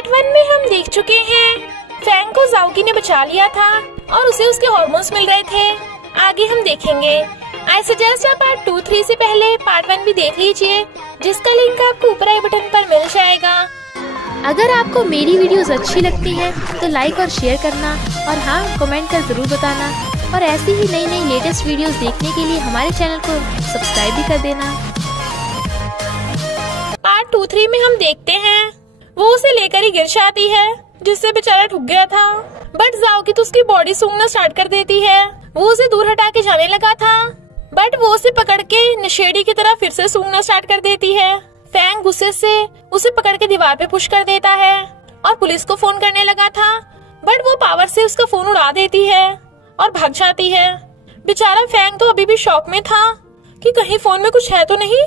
Part 1 में हम देख चुके हैं फैंग को जाओकी ने बचा लिया था और उसे उसके हार्मोन्स मिल रहे थे। आगे हम देखेंगे। आई सजेस्ट आप पार्ट 2, 3 से पहले पार्ट 1 भी देख लीजिए, जिसका लिंक आपको ऊपर आई बटन पर मिल जाएगा। अगर आपको मेरी वीडियोस अच्छी लगती है तो लाइक और शेयर करना और हाँ कमेंट कर जरूर बताना और ऐसी ही नई नई लेटेस्ट वीडियोस देखने के लिए हमारे चैनल को सब्सक्राइब भी कर देना। पार्ट 2, 3 में हम देखते हैं वो उसे लेकर ही गिर जाती है, जिससे बेचारा ठुक गया था। बट जाओकी तो उसकी बॉडी सूंघना स्टार्ट कर देती है। वो उसे दूर हटा के जाने लगा था, बट वो उसे पकड़ के नशेड़ी की तरह फिर से सूंघना स्टार्ट कर देती है। फैंग गुस्से से उसे पकड़ के दीवार पे पुश कर देता है और पुलिस को फोन करने लगा था, बट वो पावर से उसका फोन उड़ा देती है और भाग जाती है। बेचारा फैंग तो अभी भी शॉक में था कि कहीं फोन में कुछ है तो नहीं,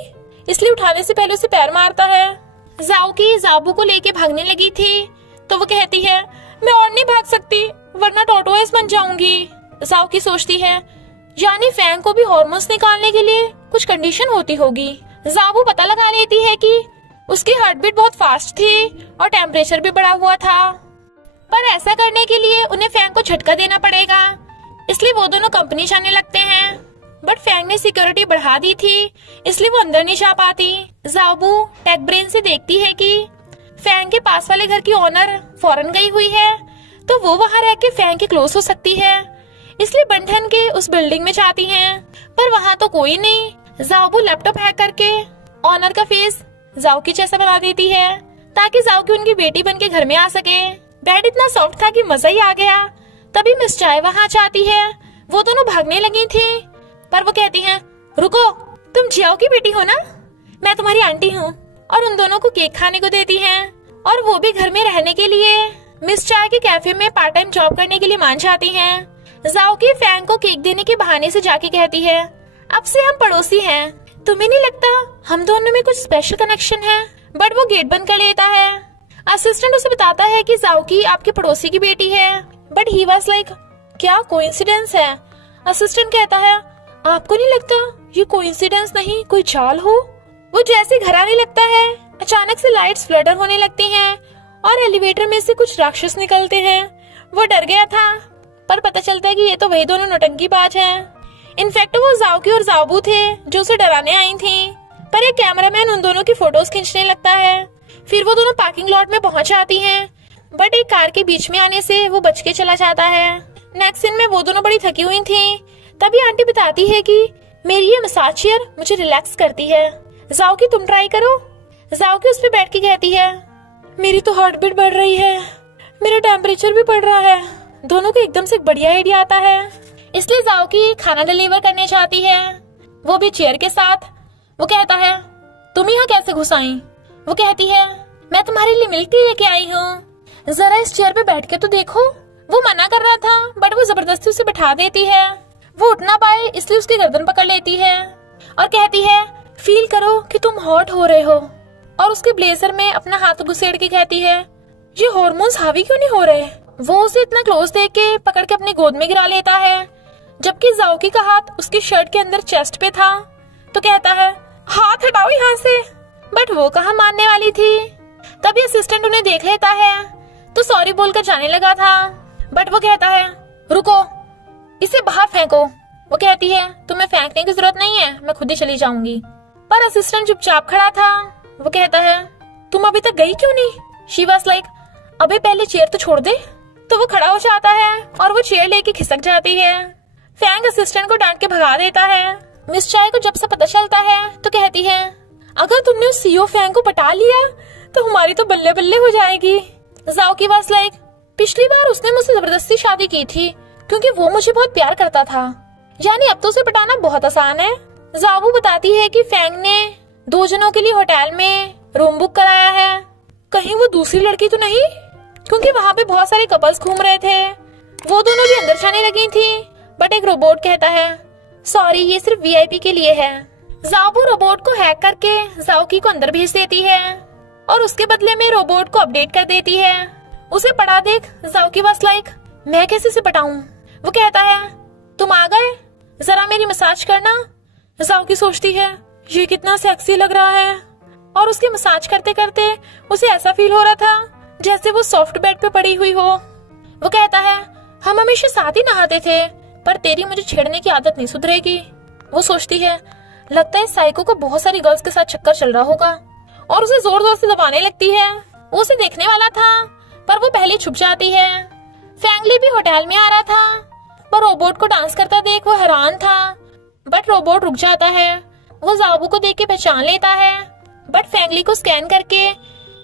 इसलिए उठाने से पहले उसे पैर मारता है। जाओकी जाबू को लेके भागने लगी थी तो वो कहती है मैं और नहीं भाग सकती वरना टॉर्टोइस बन जाऊंगी। जाओकी सोचती है यानी फैंग को भी हार्मोन्स निकालने के लिए कुछ कंडीशन होती होगी। जाबू पता लगा लेती है कि उसकी हार्ट बीट बहुत फास्ट थी और टेम्परेचर भी बढ़ा हुआ था, पर ऐसा करने के लिए उन्हें फैंग को झटका देना पड़ेगा, इसलिए वो दोनों कंपनी जाने लगते हैं। बट फैंग ने सिक्योरिटी बढ़ा दी थी, इसलिए वो अंदर नहीं जा पाती। जाबू टेक ब्रेन से देखती है कि फैंग के पास वाले घर की ओनर फॉरेन गई हुई है, तो वो वहाँ रह के फैंग के क्लोज हो सकती है, इसलिए बंधन के उस बिल्डिंग में जाती हैं। पर वहाँ तो कोई नहीं। जाबू लैपटॉप हैक करके ओनर का फेस जाओकी जैसा बना देती है ताकि जाओकी उनकी बेटी बन के घर में आ सके। बेड इतना सॉफ्ट था कि मजा ही आ गया। तभी मिस चाय वहाँ जाती है। वो दोनों भागने लगी थी, पर वो कहती हैं रुको, तुम जियाओ की बेटी हो ना, मैं तुम्हारी आंटी हूँ, और उन दोनों को केक खाने को देती हैं और वो भी घर में रहने के लिए मिस चाय के कैफे में पार्ट टाइम जॉब करने के लिए मान जाती हैं। जाओकी फैंग को केक देने के बहाने से जाके कहती है अब से हम पड़ोसी हैं, तुम्हें नहीं लगता हम दोनों में कुछ स्पेशल कनेक्शन है? बट वो गेट बंद कर लेता है। असिस्टेंट उसे बताता है कि जाओकी आपके पड़ोसी की बेटी है, बट ही वाज लाइक क्या कोइंसिडेंस है? असिस्टेंट कहता है आपको नहीं लगता ये कोइंसिडेंस नहीं कोई चाल हो? वो जैसे घर आने लगता है अचानक से लाइट्स फ्लडर होने लगती हैं और एलिवेटर में से कुछ राक्षस निकलते हैं। वो डर गया था, पर पता चलता है कि ये तो वही दोनों नौटंकीबाज हैं। इनफैक्ट वो जाओकी और जाबू थे जो उसे डराने आई थी, पर एक कैमरामैन उन दोनों की फोटोज खींचने लगता है। फिर वो दोनों पार्किंग लॉट में पहुंच जाती हैं, बट एक कार के बीच में आने से वो बच के चला जाता है। नेक्स्ट सीन में वो दोनों बड़ी थकी हुई थी। तभी आंटी बताती है कि मेरी ये मसाज चेयर मुझे रिलैक्स करती है, जाओकी तुम ट्राई करो। जाओकी उस पे बैठ के कहती है मेरी तो हार्ट बीट बढ़ रही है, मेरा टेम्परेचर भी बढ़ रहा है। दोनों को एकदम से एक बढ़िया आइडिया आता है, इसलिए जाओकी खाना डिलीवर करने जाती है, वो भी चेयर के साथ। वो कहता है तुम यहाँ कैसे घुस आई? वो कहती है मैं तुम्हारे लिए मिल्क टी लेके आई हूँ, जरा इस चेयर पे बैठ के तो देखो। वो मना कर रहा था, बट वो जबरदस्ती उसे बैठा देती है। वो उठ ना पाए इसलिए उसकी गर्दन पकड़ लेती है और कहती है फील करो कि तुम हॉट हो रहे हो, और उसके ब्लेजर में अपना हाथ घुसेड़ के कहती है ये हार्मोन्स हावी क्यों नहीं हो रहे? वो उसे इतना क्लोज देख के पकड़ के अपनी गोद में गिरा लेता है, जबकि जाओकी का हाथ उसकी शर्ट के अंदर चेस्ट पे था। तो कहता है हाथ हटाओ यहाँ से, बट वो कहाँ मानने वाली थी। तभी असिस्टेंट उन्हें देख लेता है तो सॉरी बोलकर जाने लगा था, बट वो कहता है रुको, इसे बाहर फेंको। वो कहती है तुम्हें फेंकने की जरूरत नहीं है, मैं खुद ही चली जाऊंगी। पर असिस्टेंट चुपचाप खड़ा था। वो कहता है तुम अभी तक गई क्यों नहीं? शी वाज लाइक अबे पहले चेयर तो छोड़ दे। तो वो खड़ा हो जाता है और वो चेयर लेके खिसक जाती है। फैंग असिस्टेंट को डांट के भगा देता है। मिस चाय को जब से पता चलता है तो कहती है अगर तुमने उस सीईओ फैंग को पटा लिया तो हमारी तो बल्ले बल्ले हो जाएगी। जाओकी वाज लाइक पिछली बार उसने मुझसे जबरदस्ती शादी की थी क्योंकि वो मुझे बहुत प्यार करता था, यानी अब तो उसे पटाना बहुत आसान है। जाबू बताती है कि फैंग ने 2 जनों के लिए होटल में रूम बुक कराया है, कहीं वो दूसरी लड़की तो नहीं, क्योंकि वहाँ पे बहुत सारे कपल्स घूम रहे थे। वो दोनों भी अंदर जाने लगी थी, बट एक रोबोट कहता है सॉरी ये सिर्फ वीआईपी के लिए है। जाबू रोबोट को हैक करके जाओकी को अंदर भेज देती है और उसके बदले में रोबोट को अपडेट कर देती है। उसे पढ़ा देख जाओकी बस लाइक मैं कैसे से पटाऊं? वो कहता है तुम आ गए, जरा मेरी मसाज करना। जाओकी सोचती है ये कितना सेक्सी लग रहा है, और उसकी मसाज करते करते उसे ऐसा फील हो रहा था जैसे वो सॉफ्ट बेड पे पड़ी हुई हो। वो कहता है हम हमेशा साथ ही नहाते थे, पर तेरी मुझे छेड़ने की आदत नहीं सुधरेगी। वो सोचती है लगता है साइको को बहुत सारी गर्ल्स के साथ चक्कर चल रहा होगा, और उसे जोर जोर से दबाने लगती है। वो उसे देखने वाला था, पर वो पहले छुप जाती है। फैंगली भी होटल में आ रहा था, पर रोबोट को डांस करता देख वो हैरान था। बट रोबोट रुक जाता है। वो जाबू को देख के पहचान लेता है, बट फैंगली को स्कैन करके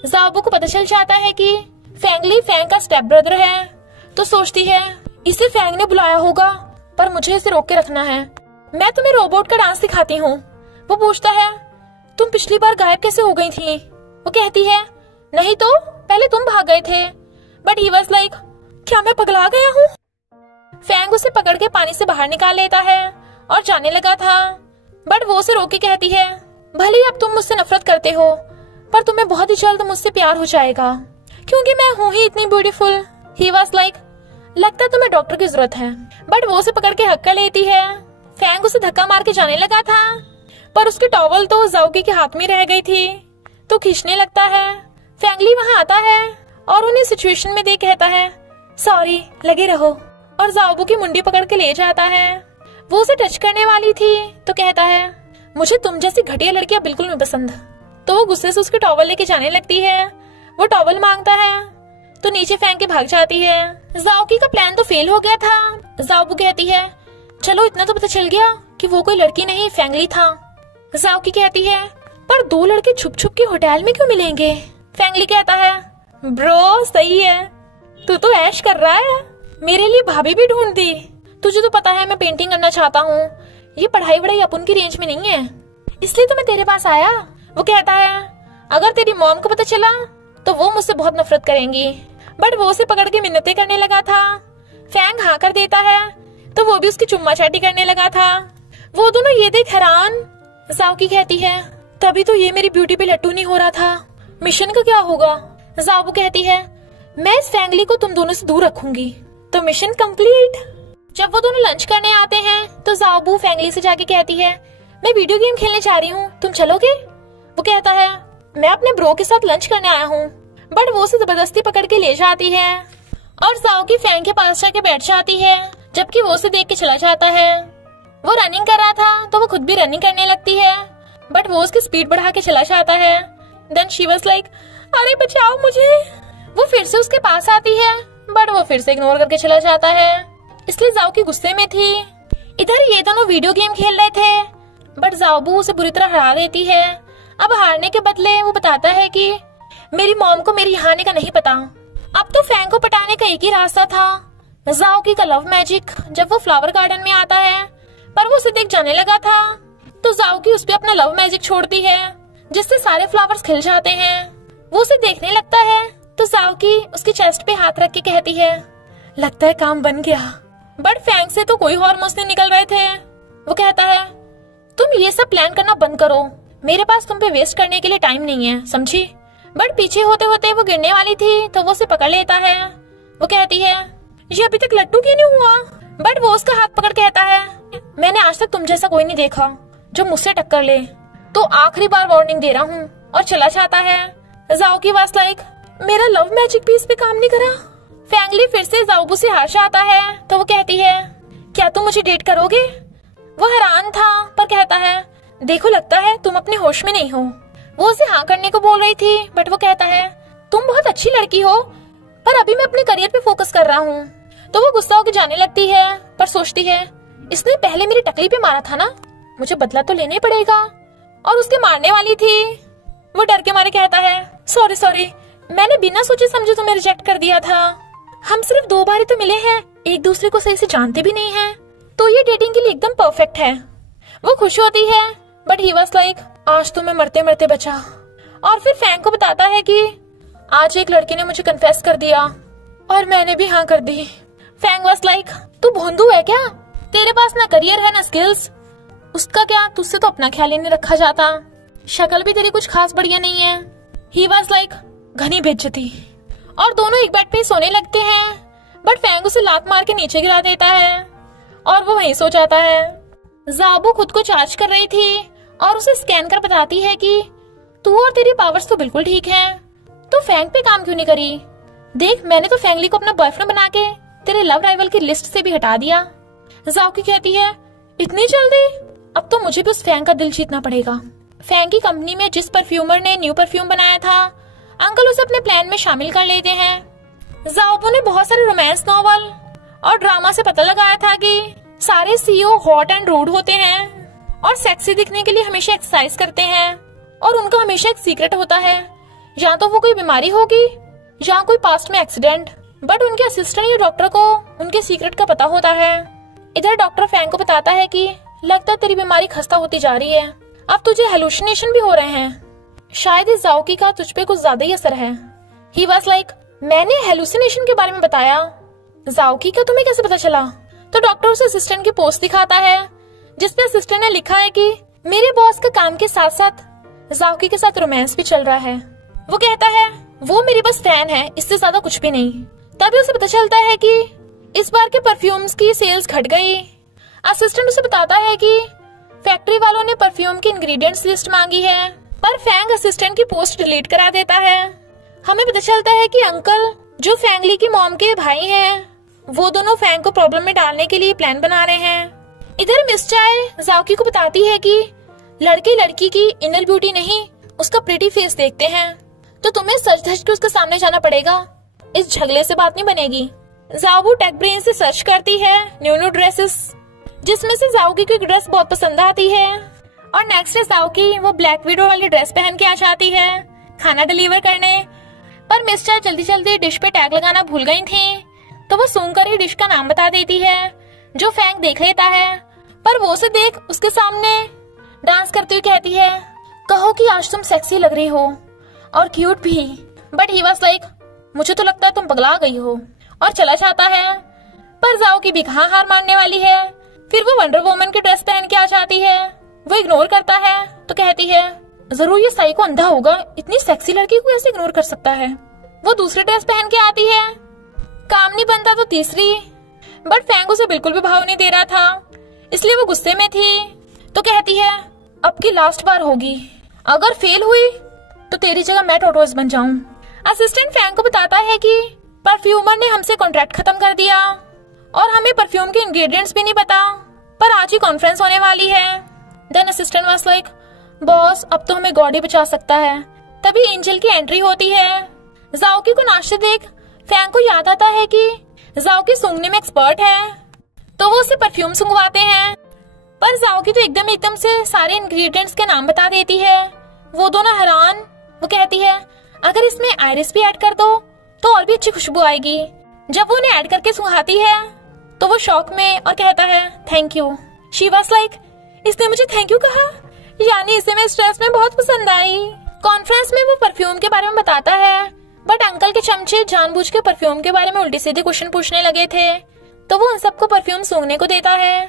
जाबू को पता चल जाता है कि फैंगली फैंग का स्टेप ब्रदर है। तो सोचती है इसे फैंग ने बुलाया होगा, पर मुझे इसे रोक के रखना है। मैं तुम्हें रोबोट का डांस सिखाती हूँ। वो पूछता है तुम पिछली बार गायब कैसे हो गई थी? वो कहती है नहीं तो पहले तुम भाग गए थे। बट ही वाज लाइक क्या मैं पगला गया हूँ? फैंग उसे पकड़ के पानी से बाहर निकाल लेता है और जाने लगा था। बट वो उसे रोक के कहती है भले ही अब तुम मुझसे नफरत करते हो, पर तुम्हें बहुत ही जल्द मुझसे प्यार हो जाएगा, क्योंकि मैं हूँ ही इतनी ब्यूटीफुल। ही वाज लाइक लगता है तुम्हें डॉक्टर की जरूरत है। बट वो उसे पकड़ के हक कर लेती है। फैंग उसे धक्का मार के जाने लगा था, पर उसकी टॉवल तो जाओकी के हाथ में रह गई थी, तो खींचने लगता है। फैंगली वहाँ आता है और उन्हें सिचुएशन में देख कहता है सॉरी लगे रहो, और जाओबू की मुंडी पकड़ के ले जाता है। वो उसे टच करने वाली थी तो कहता है मुझे तुम जैसी घटिया लड़कियां बिल्कुल नहीं पसंद। तो वो गुस्से से उसके टॉवल लेके जाने लगती है। वो टॉवल मांगता है तो नीचे फेंक के भाग जाती है। जाओकी का प्लान तो फेल हो गया था। जाओबू कहती है चलो इतना तो पता चल गया कि वो कोई लड़की नहीं फैंगली था। जाओकी कहती है पर दो लड़के छुप छुप के होटल में क्यों मिलेंगे? फैंगली कहता है ब्रो सही है, तू तो ऐश कर रहा है, मेरे लिए भाभी भी ढूंढ दी। तुझे तो पता है मैं पेंटिंग करना चाहता हूँ, ये पढ़ाई वढ़ाई अपन की रेंज में नहीं है, इसलिए तो मैं तेरे पास आया। वो कहता है अगर तेरी मॉम को पता चला तो वो मुझसे बहुत नफरत करेंगी। बट वो उसे पकड़ के मिन्नतें करने लगा था। फैंग हाँ कर देता है तो वो भी उसकी चुम्मा चाटी करने लगा था। वो दोनों ये देख हैरान। जाओकी कहती है तभी तो ये मेरी ब्यूटी पे लट्टू नहीं हो रहा था, मिशन का क्या होगा? जाबू कहती है मैं इस फैंगली को तुम दोनों से दूर रखूंगी। तो मिशन कंप्लीट। जब वो दोनों लंच करने आते हैं तो जाबू फैंगली से जाके कहती है मैं वीडियो गेम खेलने जा रही हूँ, तुम चलोगे? वो कहता है मैं अपने ब्रो के साथ लंच करने आया हूँ। बट वो उसे जबरदस्ती पकड़ के ले जाती है और जाओकी फैंग के पास जाके बैठ जाती है, जबकि वो उसे देख के चला जाता है। वो रनिंग कर रहा था तो वो खुद भी रनिंग करने लगती है, बट वो उसकी स्पीड बढ़ा के चला जाता है। देन शी वाज लाइक अरे बचाओ मुझे। वो फिर से उसके पास आती है, बट वो फिर से इग्नोर करके चला जाता है, इसलिए जाओकी गुस्से में थी। इधर ये दोनों वीडियो गेम खेल रहे थे, बट जाओबू उसे बुरी तरह हरा देती है। अब हारने के बदले वो बताता है कि मेरी मॉम को मेरे यहाँ आने का नहीं पता। अब तो फैंग को पटाने का एक ही रास्ता था, जाओकी का लव मैजिक। जब वो फ्लावर गार्डन में आता है पर वो उसे देख जाने लगा था, तो जाओकी उस पे अपना लव मैजिक छोड़ती है, जिससे सारे फ्लावर्स खिल जाते हैं। वो उसे देखने लगता है तो जाओकी उसकी चेस्ट पे हाथ रख के कहती है लगता है काम बन गया। बट फैंग से तो कोई हॉर्मोन्स नहीं निकल रहे थे। वो कहता है तुम ये सब प्लान करना बंद करो, मेरे पास तुम पे वेस्ट करने के लिए टाइम नहीं है, समझी? बट पीछे होते होते वो गिरने वाली थी तो वो उसे पकड़ लेता है। वो कहती है ये अभी तक लट्टू क्यों नहीं हुआ? बट वो उसका हाथ पकड़ कहता है मैंने आज तक तुम जैसा कोई नहीं देखा जो मुझसे टक्कर ले, तो आखिरी बार वार्निंग दे रहा हूँ, और चला जाता है। जाओकी वाज लाइक मेरा लव मैजिक भी इस पे काम नहीं करा। फैंगली फिर से जाओबू से हार जाता है तो वो कहती है क्या तुम मुझे डेट करोगे? वो हैरान था पर कहता है देखो लगता है तुम अपने होश में नहीं हो। वो उसे हाँ करने को बोल रही थी, बट वो कहता है तुम बहुत अच्छी लड़की हो, पर अभी मैं अपने करियर पे फोकस कर रहा हूँ। तो वो गुस्सा होकर जाने लगती है, पर सोचती है इसने पहले मेरी टकली पे मारा था ना, मुझे बदला तो लेना ही पड़ेगा। और उसके मारने वाली थी। वो डर के मारे कहता है सॉरी मैंने बिना सोचे समझे तुम्हें रिजेक्ट कर दिया था, हम सिर्फ 2 बार ही तो मिले हैं, एक दूसरे को सही से जानते भी नहीं हैं, तो ये डेटिंग के लिए एकदम परफेक्ट है। वो खुश होती है, बट ही वाज लाइक आज तो मैं मरते मरते बचा। और फिर फैंग को बताता है कि आज एक लड़की ने मुझे कन्फेस कर दिया और मैंने भी हाँ कर दी। फैंग वाज लाइक तू भोंदू है क्या? तेरे पास ना करियर है ना स्किल्स। उसका क्या, तुझसे तो अपना ख्याल ही नहीं रखा जाता, शक्ल भी तेरी कुछ खास बढ़िया नहीं है। ही वाज लाइक घनी बेइज्जती। और दोनों एक बेड पे सोने लगते हैं, बट फैंग उसे लात मार के नीचे गिरा देता है और वो वहीं सो जाता है। जाबू खुद को चार्ज कर रही थी और उसे स्कैन कर बताती है कि तू और तेरी पावर्स तो बिल्कुल ठीक हैं, तो फैंग पे काम क्यों नहीं करी? देख मैंने तो फैंगली को अपना बॉयफ्रेंड बना के तेरे लव राइवल की लिस्ट से भी हटा दिया। जाओकी कहती है इतनी जल्दी? अब तो मुझे भी उस फैंग का दिल जीतना पड़ेगा। फैंग की कंपनी में जिस परफ्यूमर ने न्यू परफ्यूम बनाया था, अंकल उसे अपने प्लान में शामिल कर लेते हैं। जाओबो ने बहुत सारे रोमांस नॉवल और ड्रामा से पता लगाया था कि सारे सीईओ हॉट एंड रूड होते हैं और सेक्सी दिखने के लिए हमेशा एक्सरसाइज करते हैं और उनका हमेशा एक सीक्रेट होता है, या तो वो कोई बीमारी होगी या कोई पास्ट में एक्सीडेंट। बट उनके असिस्टेंट या डॉक्टर को उनके सीक्रेट का पता होता है। इधर डॉक्टर फैंग को बताता है कि लगता तेरी बीमारी खस्ता होती जा रही है, अब तुझे हेलुसिनेशन भी हो रहे हैं। शायद इस जाओकी का तुझ पे कुछ ज्यादा ही असर है। ही वाज लाइक मैंने हेलुसिनेशन के बारे में बताया? जाओकी का तुम्हें कैसे पता चला? तो डॉक्टर उसे असिस्टेंट की पोस्ट दिखाता है जिसपे असिस्टेंट ने लिखा है कि मेरे बॉस का काम के साथ साथ जाओकी के साथ रोमांस भी चल रहा है। वो कहता है वो मेरी बस फैन है, इससे ज्यादा कुछ भी नहीं। तभी उसे पता चलता है कि इस बार के परफ्यूम्स की सेल्स घट गई। असिस्टेंट उसे बताता है कि फैक्ट्री वालों ने परफ्यूम की इंग्रेडिएंट्स लिस्ट मांगी है, पर फैंग असिस्टेंट की पोस्ट डिलीट करा देता है। हमें पता चलता है कि अंकल जो फैंगली की मॉम के भाई हैं, वो दोनों फैंग को प्रॉब्लम में डालने के लिए प्लान बना रहे हैं। इधर मिस चाय जाओकी को बताती है कि लड़के लड़की की इनर ब्यूटी नहीं, उसका प्रिटी फेस देखते हैं, तो तुम्हें सच धज के उसके सामने जाना पड़ेगा, इस झगड़े से बात नहीं बनेगी। जाओबू टेक ब्रेन से सर्च करती है न्यू ड्रेसेस, जिसमें से जाओकी को एक ड्रेस बहुत पसंद आती है और नेक्स्ट डे जाओकी वो ब्लैक विडो वाली ड्रेस पहन के आ जाती है खाना डिलीवर करने। पर मिस्टर जल्दी जल्दी डिश पे टैग लगाना भूल गई थी, तो वो सूंघकर ही डिश का नाम बता देती है, जो फैंग देख लेता है। पर वो उसे देख उसके सामने डांस करती हुई कहती है कहो कि आज तुम सेक्सी लग रही हो और क्यूट भी। बट ही वाज लाइक मुझे तो लगता है तुम पगला गई हो, और चला जाता है। पर जाओकी भी कहाँ हार मानने वाली है। फिर वो वंडर वुमन की ड्रेस पहन के आ जाती है। वो इग्नोर करता है तो कहती है जरूर ये साइको अंधा होगा, इतनी सेक्सी लड़की को कैसे इग्नोर कर सकता है। वो दूसरी ड्रेस पहन के आती है, काम नहीं बनता तो तीसरी। बट फैंग उसे बिल्कुल भी भाव नहीं दे रहा था, इसलिए वो गुस्से में थी। तो कहती है अब की लास्ट बार होगी, अगर फेल हुई तो तेरी जगह मैं टोटोस बन जाऊं। असिस्टेंट फैंग को बताता है कि परफ्यूमर ने हमसे कॉन्ट्रैक्ट खत्म कर दिया और हमें परफ्यूम के इंग्रेडिएंट्स भी नहीं पता, पर आज ही कॉन्फ्रेंस होने वाली है। Then assistant was like boss अब तो हमें गॉड ही बचा सकता है। तभी एंजल की एंट्री होती है। जाओकी को नाचते देख फैंग को याद आता है कि जाओकी सूंघने में एक्सपर्ट है, तो वो उसे परफ्यूम सूंघवाते हैं। पर जाओकी तो एकदम से सारे इंग्रेडिएंट्स के नाम बता देती है। वो दोनों हैरान। वो कहती है अगर इसमें आयरिस भी ऐड कर दो तो और भी अच्छी खुशबू आएगी। जब वो उन्हें ऐड करके सूंघाती है तो वो शॉक में और कहता है thank you. She was like इसने मुझे थैंक यू कहा, यानी इसे मैं स्ट्रेस में बहुत पसंद आई। कॉन्फ्रेंस में वो परफ्यूम के बारे में बताता है, बट अंकल के चमचे जानबूझ के परफ्यूम के बारे में उल्टे सीधे क्वेश्चन पूछने लगे थे, तो वो उन सबको परफ्यूम सूंघने को देता है।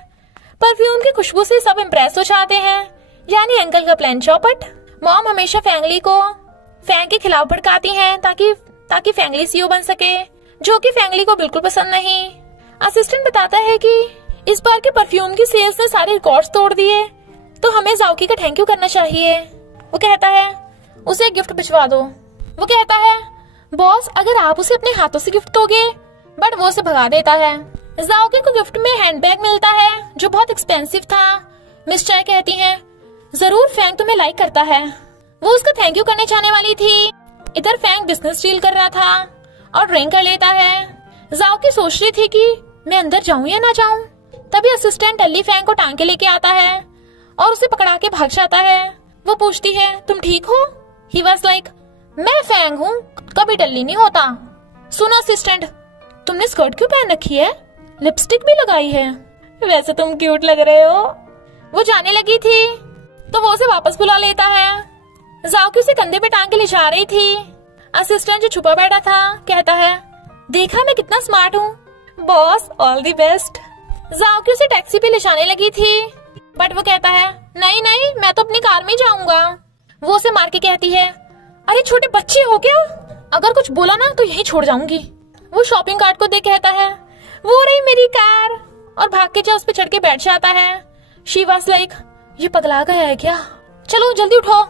परफ्यूम की खुशबू से सब इम्प्रेस हो जाते हैं, यानी अंकल का प्लान चौपट। मॉम हमेशा फैंगली को फैंग के खिलाफ भड़काती हैं ताकि फैंगली सीईओ बन सके, जो कि फैंगली को बिल्कुल पसंद नहीं। असिस्टेंट बताता है कि इस बार के परफ्यूम की सेल्स ने सारे रिकॉर्ड्स तोड़ दिए, तो हमें जाओकी का थैंक यू करना चाहिए। वो कहता है उसे गिफ्ट भिजवा दो। वो कहता है बॉस अगर आप उसे अपने हाथों से गिफ्ट दोगे, बट वो उसे भगा देता है। जाओकी को गिफ्ट में हैंडबैग मिलता है जो बहुत एक्सपेंसिव था। मिस चाय कहती है जरूर फैंग तुम्हें लाइक करता है। वो उसका थैंक यू करने जाने वाली थी। इधर फैंग बिजनेस डील कर रहा था और ड्रिंक कर लेता है। जाओकी सोच रही थी कि मैं अंदर जाऊं या ना जाऊं। तभी असिस्टेंट टल्ली फैंग को टांग के लेके आता है और उसे पकड़ा के भाग जाता है। वो पूछती है तुम ठीक हो? ही वाज लाइक मैं फैंग हूँ, कभी टल्ली नहीं होता। सुनो असिस्टेंट, तुमने स्कर्ट क्यों पहन रखी है? लिपस्टिक भी लगाई है, वैसे तुम क्यूट लग रहे हो। वो जाने लगी थी तो वो उसे वापस बुला लेता है। जाओकी उसे कंधे पे टांग के ले जा रही थी। असिस्टेंट जो छुपा बैठा था कहता है देखा मैं कितना स्मार्ट हूँ बॉस, ऑल द बेस्ट। जाओकी उसे टैक्सी पे ले जाने लगी थी, बट वो कहता है नहीं नहीं मैं तो अपनी कार में जाऊंगा। वो उसे मार के कहती है अरे छोटे बच्चे हो क्या, अगर कुछ बोला ना तो यही छोड़ जाऊंगी। वो शॉपिंग कार्ट को देख कहता है वो रही मेरी कार, और भाग के जा उस पे चढ़ के बैठ जाता है। शी वाज लाइक ये पगला गया है क्या, चलो जल्दी उठो।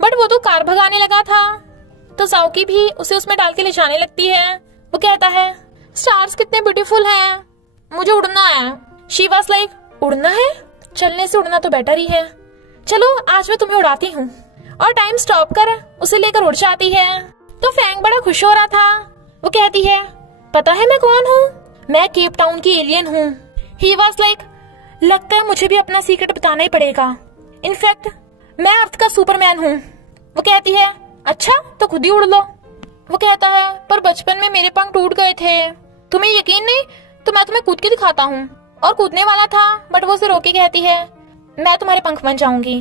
बट वो तो कार भगाने लगा था, तो जाओकी भी उसे उसमें डाल के ले जाने लगती है। वो कहता है स्टार्स कितने ब्यूटीफुल हैं, मुझे उड़ना है। शी वाज लाइक उड़ना है, चलने से उड़ना तो बेटर ही है, चलो आज मैं तुम्हें उड़ाती हूँ। और टाइम स्टॉप कर उसे लेकर उड़ जाती है। तो फैंग बड़ा खुश हो रहा था। वो कहती है पता है मैं कौन हूँ, मैं केप टाउन की एलियन हूँ। ही वाज लाइक लगता है मुझे भी अपना सीक्रेट बताना ही पड़ेगा, इनफैक्ट मैं अर्थ का सुपरमैन हूँ। वो कहती है अच्छा तो खुद ही उड़ लो। वो कहता है पर बचपन में मेरे पंख टूट गए थे, तुम्हें यकीन नहीं तो मैं तुम्हें कूद के दिखाता हूँ। और कूदने वाला था बट वो उसे रोके कहती है मैं तुम्हारे पंख बन जाऊंगी।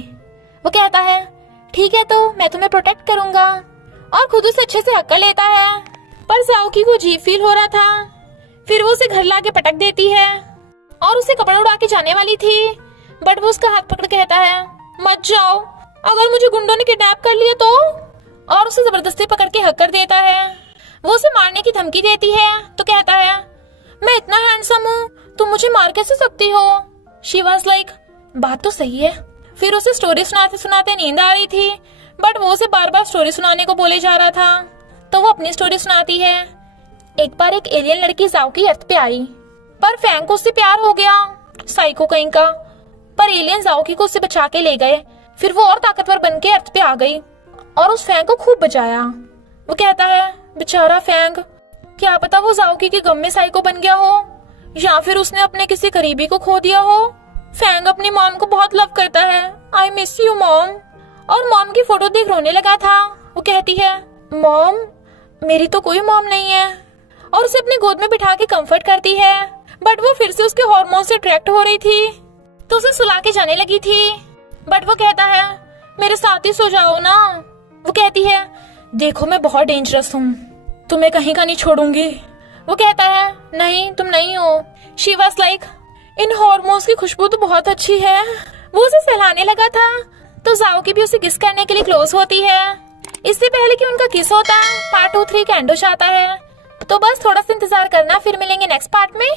वो कहता है ठीक है तो मैं तुम्हें प्रोटेक्ट करूंगा, और खुद उसे अच्छे से हक लेता है। पर जाओकी को अजीब फील हो रहा था। फिर वो उसे घर लाके पटक देती है और उसे कपड़ा उड़ा के जाने वाली थी, बट वो उसका हाथ पकड़ कहता है मत जाओ, अगर मुझे गुंडों ने किडनैप कर लिया तो, और उसे जबरदस्ती पकड़ के हक कर देता है। वो उसे मारने की धमकी देती है तो कहता है मैं इतना हैंडसम हूँ, तुम मुझे मार कैसे सकती हो। शी वाज लाइक बात तो सही है। फिर उसे स्टोरी सुनाते सुनाते नींद आ रही थी, बट वो उसे बार बार स्टोरी सुनाने को बोले जा रहा था, तो वो अपनी स्टोरी सुनाती है। एक बार एक एलियन लड़की जाओकी अर्थ पे आई, पर फैंग को उससे प्यार हो गया, साइको कहीं का। पर एलियन जाओकी को उससे बचा के ले गए। फिर वो और ताकतवर बन के अर्थ पे आ गई और उस फैंग को खूब बचाया। वो कहता है बेचारा फैंग, क्या पता वो जाओकी के गम में साइको बन गया हो, या फिर उसने अपने किसी करीबी को खो दिया हो। फैंग अपनी मॉम को बहुत लव करता है, आई मिस यू मॉम। और मॉम की फोटो देख रोने लगा था। वो कहती है मॉम मेरी तो कोई मॉम नहीं है, और उसे अपने गोद में बिठा के कंफर्ट करती है, बट वो फिर से उसके हार्मोन से अट्रैक्ट हो रही थी, तो उसे सुला के जाने लगी थी। बट वो कहता है मेरे साथ ही सो जाओ ना। वो कहती है देखो मैं बहुत डेंजरस हूँ, तुम्हें कहीं का नहीं छोड़ूंगी। वो कहता है नहीं तुम नहीं हो। She was like in hormones की खुशबू तो बहुत अच्छी है। वो उसे सहलाने लगा था, तो जाओकी भी उसे किस करने के लिए क्लोज होती है। इससे पहले कि उनका किस होता है पार्ट 2-3 का एंड हो जाता है। तो बस थोड़ा सा इंतजार करना, फिर मिलेंगे नेक्स्ट पार्ट में।